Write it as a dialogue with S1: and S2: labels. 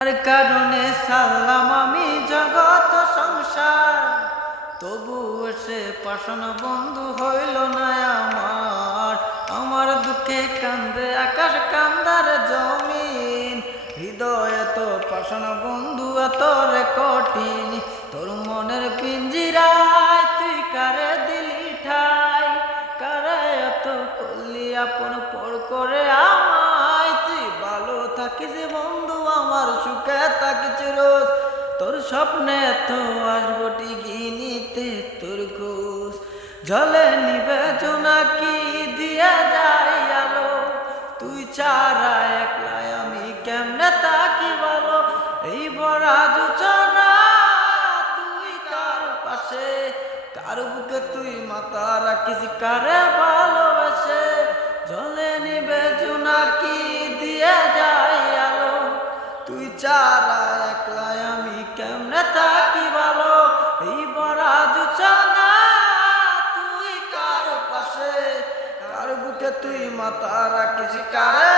S1: আর কারণে সাল্লাম আমি জগত সংসার। তবু সে পাশন বন্ধু হইল না আমার। আমার দুঃখে কান্দে আকাশ কান্দার জমিন। হৃদয় তো পাশন বন্ধু, এত কঠিন। তোর মনের পিঞ্জিরায় তুই কারে দিলি ঠাই। কারে এত করলি, আপন পর করে আমায় তোর স্বপ্নে তো আসব টিকি নিতে, তোর ঘুষ। জলে নিবে জোনাকি দিয়ে যাই আলো? তুই চারা একলাই আমি কেমনে তাকি বলো? এই বড় যোচনা তুই কার পাশে? কার বুকে তুই মাথা রাখিস, কারে ভালোবাসে চারা একলাই আমি কেমনে থাকি ভালো এই বড় তুই কার পাশে? কার বুকে তুই মাথা রাখিস, কারে